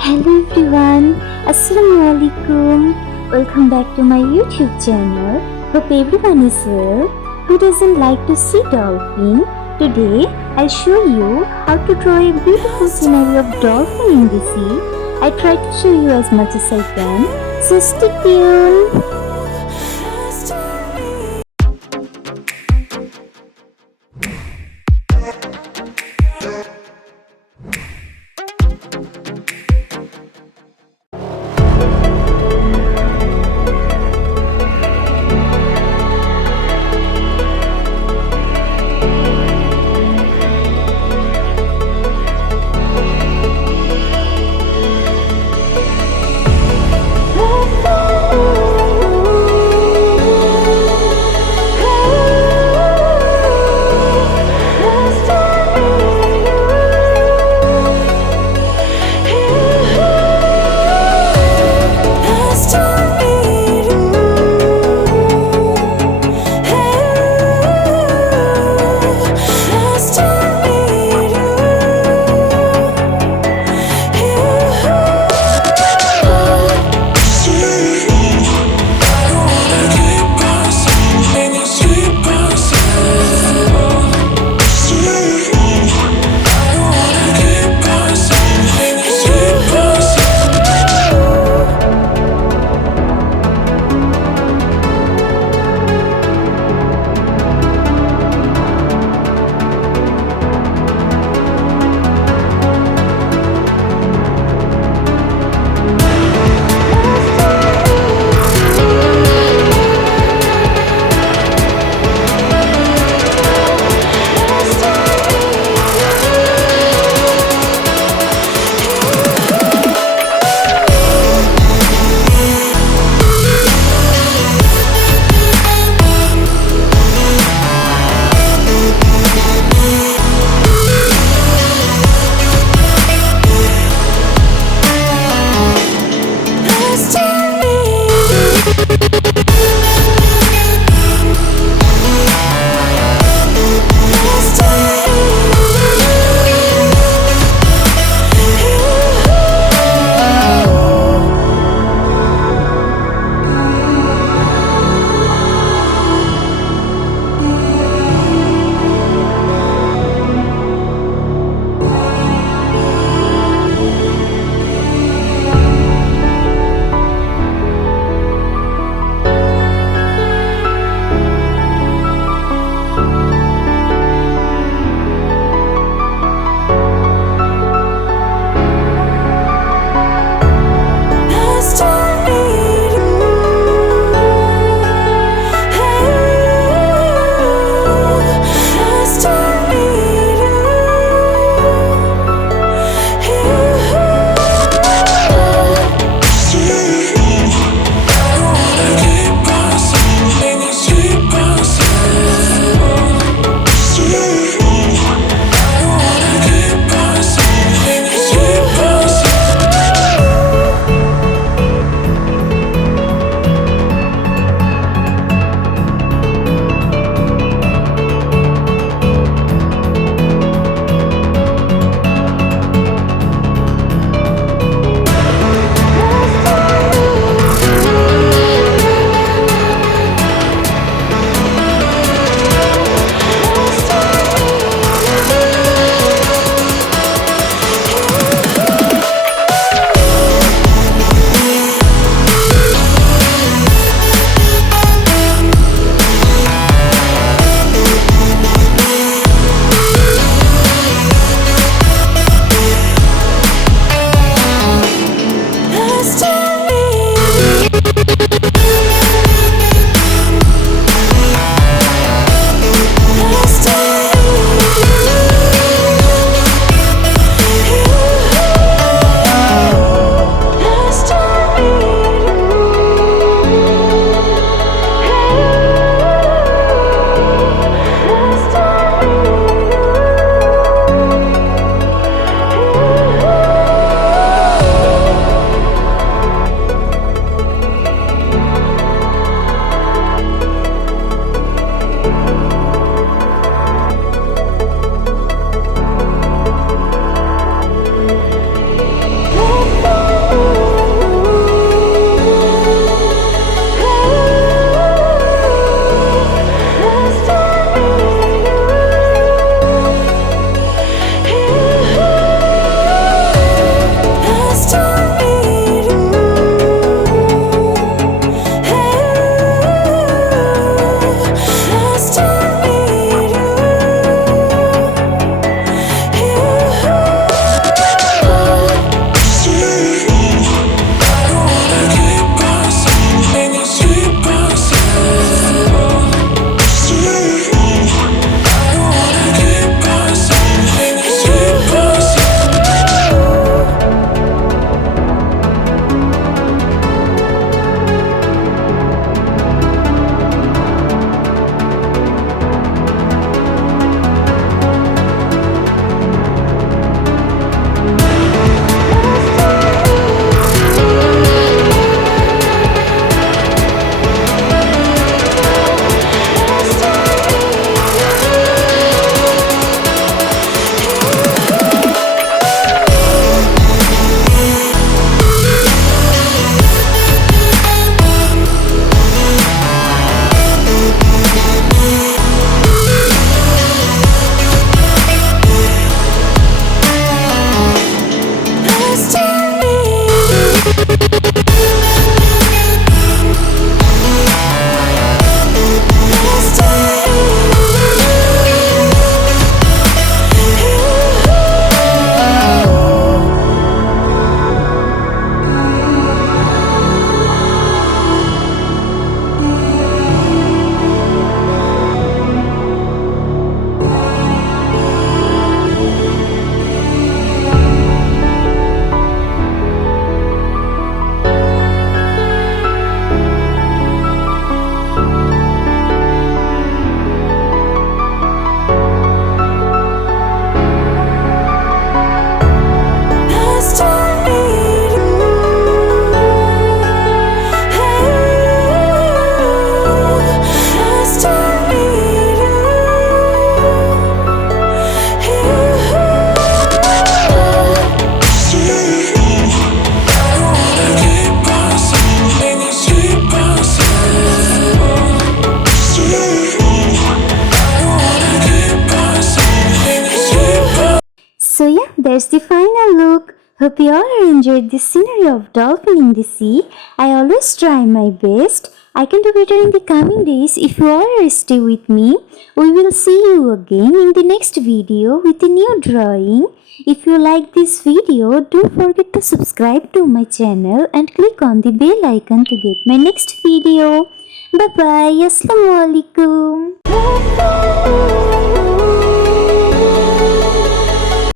Hello everyone, Assalamualaikum. Welcome back to my YouTube channel. Hope everyone is well. Who doesn't like to see dolphin? Today I'll show you how to draw a beautiful scenery of dolphin in the sea. I try to show you as much as I can, so stay tuned. So yeah, that's the final look. Hope you all enjoyed the scenery of Dolphin in the sea. I always try my best. I can do better in the coming days if you all stay with me. We will see you again in the next video with a new drawing. If you like this video, don't forget to subscribe to my channel and click on the bell icon to get my next video. Bye bye. Assalamualaikum.